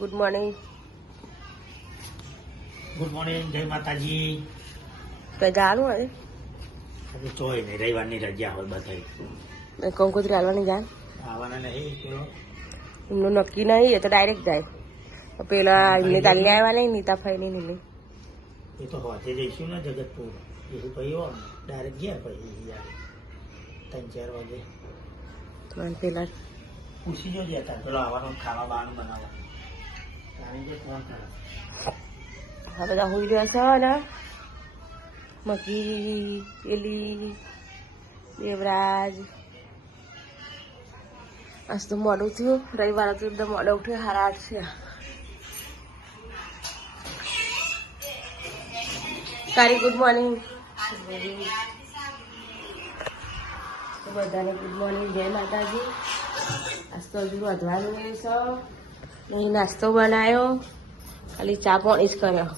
Good morning good morning જય માતાજી. કઈ જવાનું હવે આજે ચોય નહીં રવિવારની રજા હોય બધા કંકોત્રી આવવાની જાય આવવાના નહીં પેલો. એમનું નક્કી નહીં એ તો ડાયરેક્ટ જાય. પેલા એમને કાલે આવ્યા નહીં નીતા ફાઈ નહીં એમને એ તો હોતે જઈશું ને જગતપુર. એવું કહ્યું ડાયરેક્ટ ગયા પછી ત્રણ ચાર વાગે. પેલા. પૂછી જો હતા પેલો આવવાનું ખાવા બાવાનું બનાવવા. તારી જે ફોન કરે આ બધા હોઈ રહ્યા છે ને મકી એલી દેવરાજ આજ તો મોડું થયું રવિવાર તો એકદમ મોડો ઉઠ્યો હારા છે તારી ગુડ મોર્નિંગ બધાને ગુડ મોર્નિંગ જય માતાજી આજ તો હજુ વધવાનું છે નહીં નાસ્તો બનાવ્યો ખાલી ચા પાણી જ કર્યો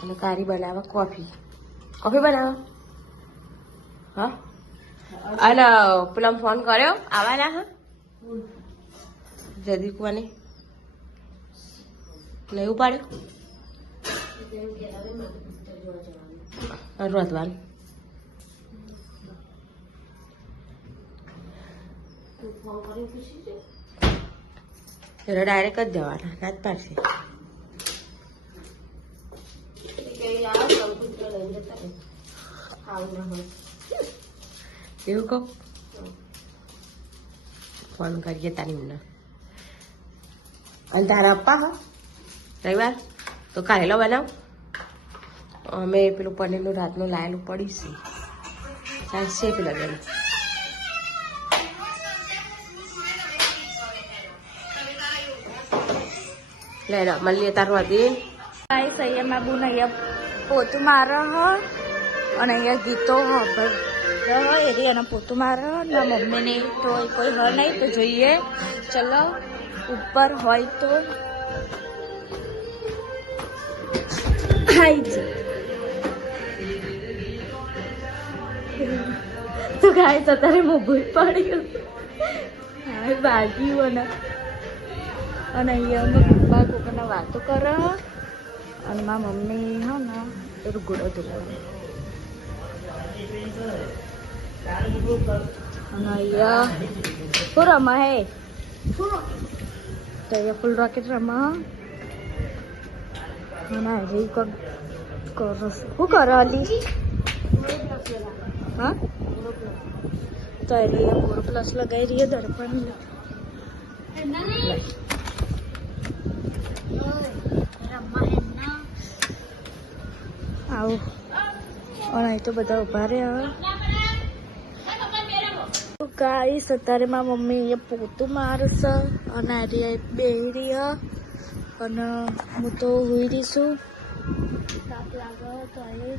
અને કારી બનાવે કોફી કોફી બનાવો હા અને પેલા ફોન કર્યો આવવાના હા જદી કુવાની નહીં ઉપાડ્યો રોધવાનું એટલે ડાયરેક્ટ જ જવાના જ પાડશે એવું કહો. ફોન કરીએ તારી મને અને તારા અપ્પા હા? રવિવાર? તો કારેલો બનાવ. અમે પેલું પનીરનું રાતનું લાયેલું પડીશું. ચાલશે પેલા બેન લે మళ్ళీ હતી ગાઈસ અહીંયા માં બુન અહીંયા પોતું મારે હ અને અહીંયા ગીતો ખબર એરી અને પોતું મારે હ ના મમ્મીને તો કોઈ હ નહીં તો જોઈએ ચલો ઉપર હોય તો હાઈ તો ગાય તો તારે મોભૂત પડી ગયું હા ભાગ્યું અને અહીંયા કોકના વાતો કરે. અને મારા મમ્મી, હો ને એ ગુડો ધોવા. અને અહીંયા શું રમા હે? તો ફૂલ રોકેટ રમા. અને હજી કરો શું કરો અલી? હા? તો એની પૂરો પ્લસ લગાવી રહીએ દર્પણ આવું. અને અહીં તો બધા ઊભા રહ્યા ગાઈસ, અત્યારે મારા મમ્મી અહીંયા પોતું મારશે અને આ બે રહ્યા અને હું તો હોઈ રહીશું તાપ લાગે તો એ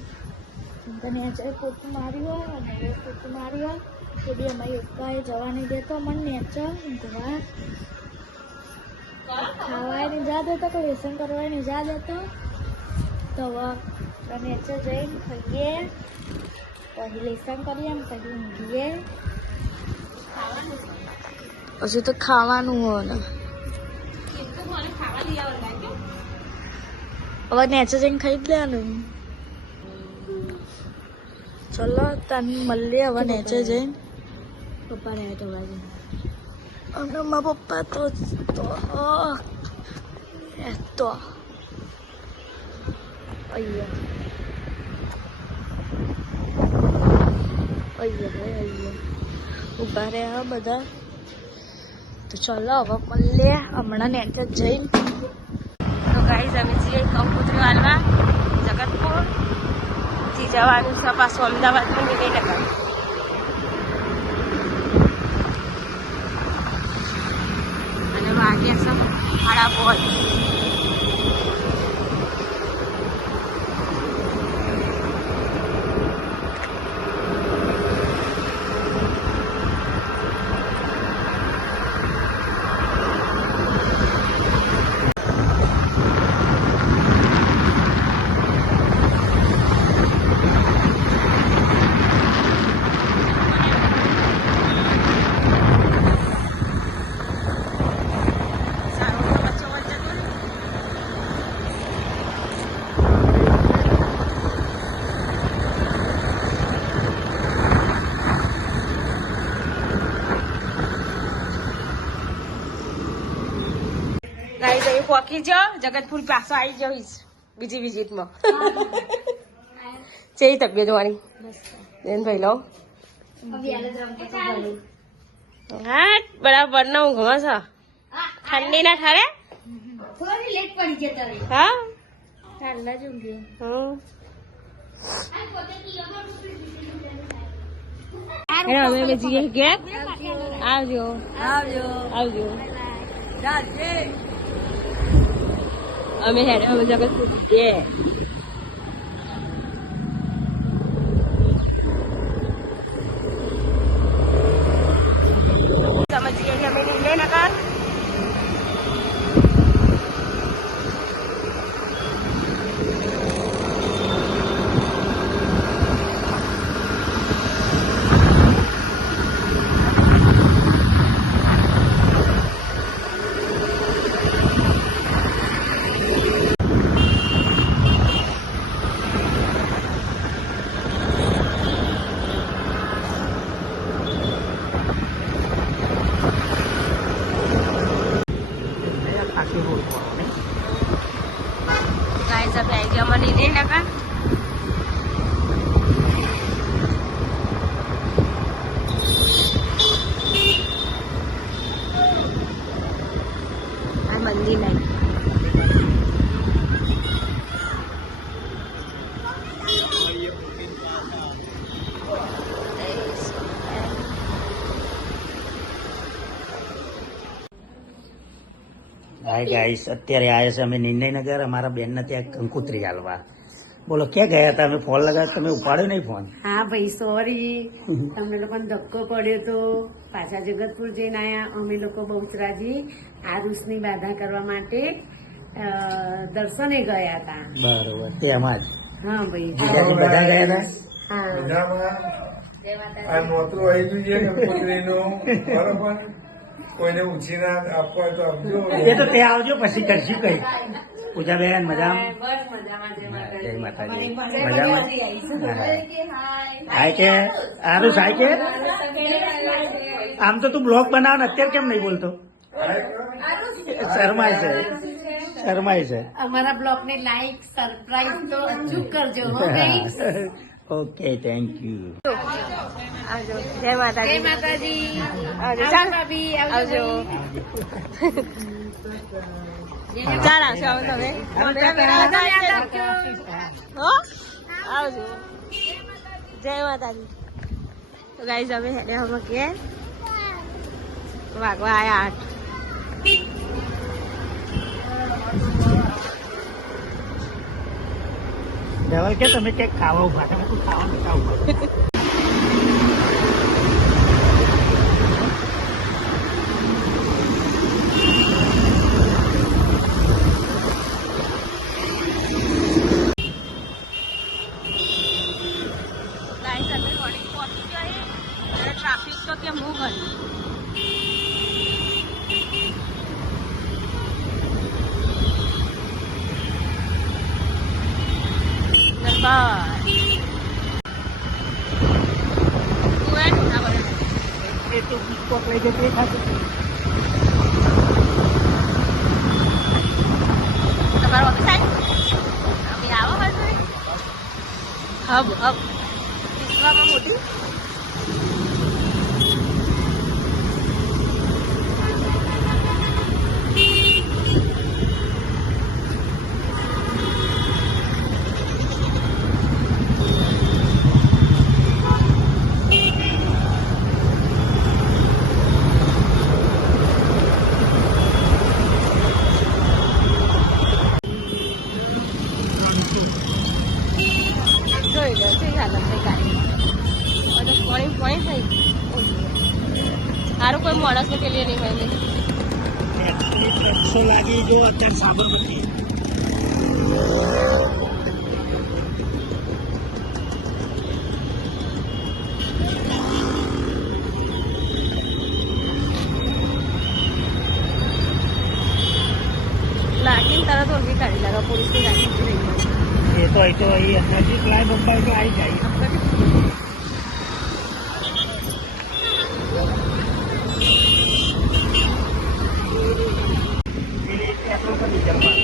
તને આજે પોતું માર્યું હોય અને એ પોતું માર્યું હોય તો બી અમારી ઉપકાએ જવા નહીં દેતો અમને નેચર ઊંઘવા ખાવાય જાદ હતો કે વ્યસન કરવાની જાદ હતો. તો નેચર જઈને ખાઈએ. પછી લેસન કરીએ પછી ઊંઘીએ પછી તો ખાવાનું હોય હવે નેચર જઈને ખાઈ લેવાનું. ચલો તને મળીએ હવે નેચર જઈને. પપ્પા રહ્યા તો બાજુ પપ્પા તો તો એ તો અહીંયા અહીંયા ભાઈ અહીંયા ઊભા રહ્યા બધા. તો ચાલો, હવે મળીએ. હમણાં નેટ જઈને. તો ગાઈઝ અમે જઈએ કંકોત્રી વાળવા જગતપુર. જવાનું છે પાછું અમદાવાદમાં વિજયનગર খারাপ হয় ગાઈ જઈ પોકી જો જગતપુર પાછો આવી જઈશ બીજી વિઝિટમાં ચેવી તબિયત વાળી બેન ભાઈ લો હા બરાબર ના ઊંઘમાં છો ઠંડી ના ઠારે હા હવે જઈએ ઘેર આવજો આવજો આવજો અમે હેડે અમે જગતપુર હાય ગાઈસ અત્યારે આવ્યા છે અમે નિર્ણયનગર અમારા બેનને ત્યાં કંકુત્રી હાલવા. બોલો ક્યાં ગયા હતા? અમે ફોન લગાવ્યો તમે ઉપાડ્યો નહીં ફોન? હા ભાઈ સોરી તમને લોકોને ધક્કો પડ્યો તો પાછા જગતપુર જઈને આયા. અમે લોકો બહુચરાજી આરુષની બાધા કરવા માટે દર્શને ગયા હતા. બરોબર તેમાં જ. હા ભાઈ બધા ગયા હતા? હા. આ નોતરું આવી ગયું છે કંકુત્રીનું. બરોબર? કોઈને ઉછીના આપવા હોય તો આપજો. એ તો તે આવજો પછી કરશું કઈ. પૂજાબેન મજામાં? મજા મજામાં જય માતાજી. મજામાં. હાય કે? આરું સાય કે? આમ તો તું બ્લોગ બનાવ ને અત્યારે કેમ નહીં બોલતો? શરમાય છે. શરમાય છે. અમારા બ્લોગ ને લાઈક સરપ્રાઈઝ તો અચૂક કરજો ઓકે થેન્ક યુ આવજો. જય માતાજી. જય માતાજી. આવજો. ભાભી આવજો ચાલ આવશો આવો તમે. હો? આવજો. જય માતાજી. તો ગાઈઝ અમે હેડે હમ કે વાગવા આયા આઠ. કે તમે ક્યાંક ખાવા ઊભા? તમે ખાવા નતા ઊભા ગાઈઝ અમે રોડિંગ પહોંચી ગયા અને ટ્રાફિક તો કેમ હું ગયું નંબર તું એ ના બોલે તો કોક લઈ જતો એ ખાતું તમારો ઓફિસ આવી હબ હબ. વિશ્વમાં મોટી જોઈ લો કેવી હાલત થઈ ગાડી અને પોણી પોણી થઈ સારું કોઈ માણસને પેલી નહીં હોય નહીં એકચુઅલી ત્રણસો લાગી જો અત્યારે સાબરમતી લાગીને તરત ઓળખી કાઢી લાગે પોલીસની ગાડી ઊભી રહી હોય એ તો અહીં તો અહીં નજીક લાય બંબાઈ તો આવી જાય di Jerman.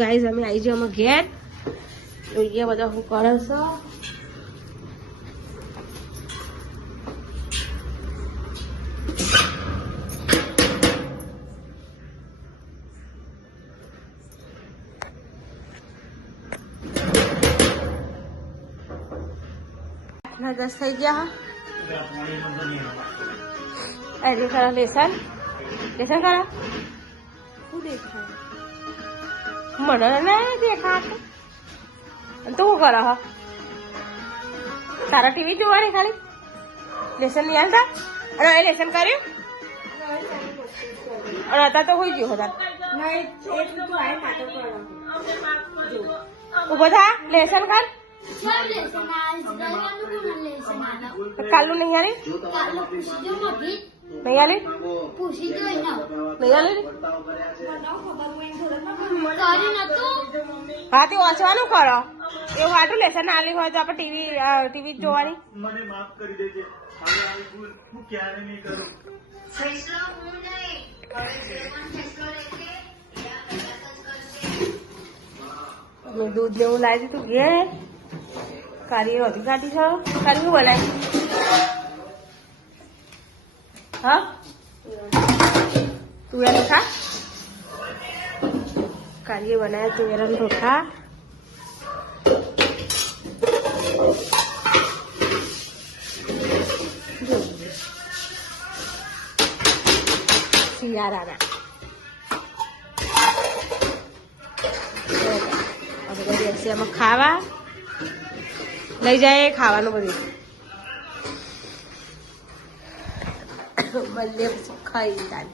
ગાઈઝ અમે આવી જઈએ અમે ઘેર. જોઈએ બધા હું કરે છો. દસ થઈ ગયા, હા. લેસન? લેસન કરો શું દેખાય? મને નહીં દેખાતું અને તું કરો હો તારા ટીવી જોવાની ખાલી લેસન નહીં હાલતા અને એ લેસન કર્યું અને અત્યારે તો હોઈ ગયું હતા ઊભો થા લેસન કર કાલનું નહીં હારી નહીં હાલી નહીં આલે હા તે વાંચવાનું કરો. એવું હાટું લેસન ના આલી હોય તો આપણે ટીવી ટીવી જોવાની. મેં દૂધ લેવું લાવી દીધું ઘેર કારી હતી કાઢી છો? કાઢી શું બનાવી? હા? તુવેર ખા કાલે બનાવ્યા તુવેરન ઢોખા શિયાળાના. હવે અમે ખાવા. લઈ જાય ખાવાનું બધું. બંને ખાઈ તાન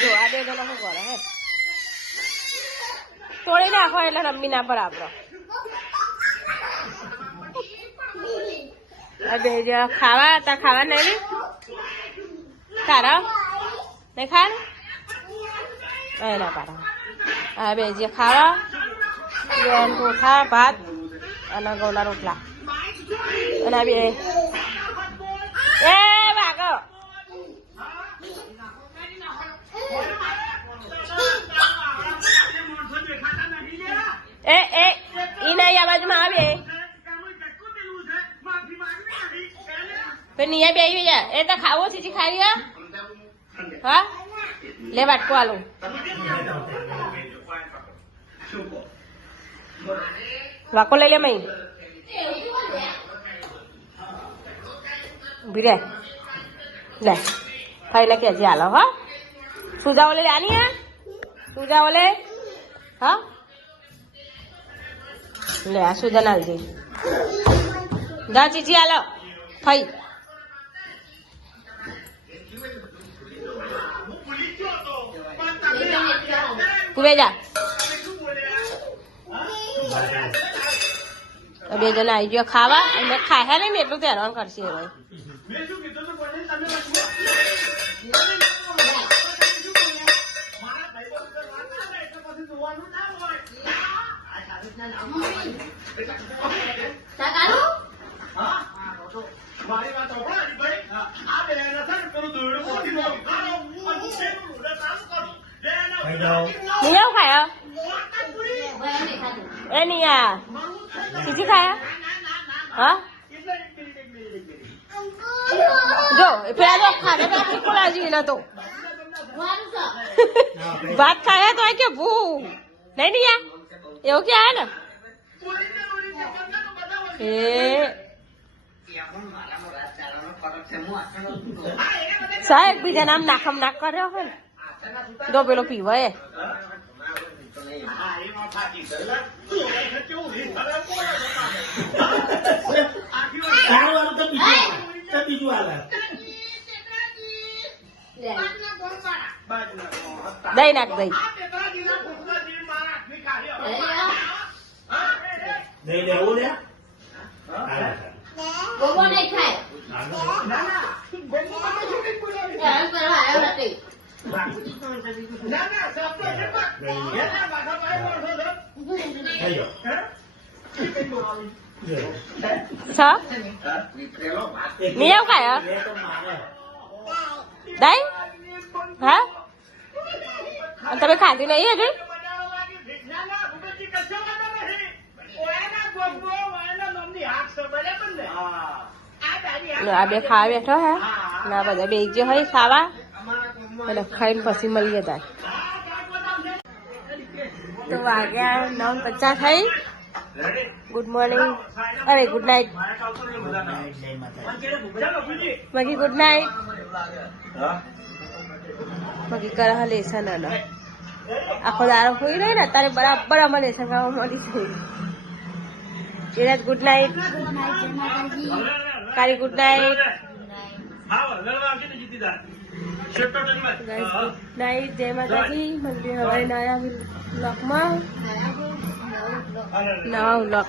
જો બે જણા શું કરે, હે? તોડી નાખો એટલે રમી ના પર આપણો. આ બે ખાવા તા ખાવા નહીં? તારા? નહીં ખાવાનું? એ ના પાડા. બે જે ખાવા ભાત અને ગોલા રોટલા. અને બે એ વાગો એ એ ઈ નહીં આ બાજુમાં આવે નિયા બે જા એ તો ખાવો છે લ્યો. હા? લે વાટકો આલું. વાકો લઈ લે મઈ ઊભી રે લે ખાઈ કે કેજે હાલો, હા. સુજા ઓલે આની, હા? સુજા ઓલે હા. લે, આ સુજા ના જઈ જા, ચીચી, હાલો. તું બે જા. બે જણા આવી ગયો ખાવા. અને ખાય, હે ને? એટલું તો હેરાન કરશે એ ભાઈ નિયા ખાય એ નિયા ચીચી ખાય હા જો પેલો ખાને તો ફીકો લાજી એના તો. ભાત ખાયા તો કે ભૂ નહીં આ એવું કે આયા ને? એ સાહેબ, બીજા નામ નાખમ નાખ કર્યો હોય ને. જો પેલો પીવો એ સારું વાળું તો બીજું તો બીજું હાલે દઈ નાખ દઈ નહીં લેવું લે હાલે, હાલે. થઈ ગયો. લે. સ નિયમ ખાય લે તો મારે. દઈ હા અને તમે ખાધી નહીં હજુ? આ બે ખાવા બેઠો હે? ના બધા બે જે હોય ખાવા અને ખાઈને પછી મળીએ તાર. તો વાગ્યા નવ પચાસ થઈ. ગુડ મોર્નિંગ અરે ગુડ નાઇટ બાકી ગુડ નાઇટ બાકી કરે લેસન અને આખો દારો હોઈ રહી ને અત્યારે બરાબર અમે લેસન કરવા મળી થઈ ચિરાજ ગુડ નાઇટ કારી ગુડ નાઇટ ગુડ નાઇટ જય માતાજી મંદિર હવે નયા બ્લોકમાં નવા બ્લોક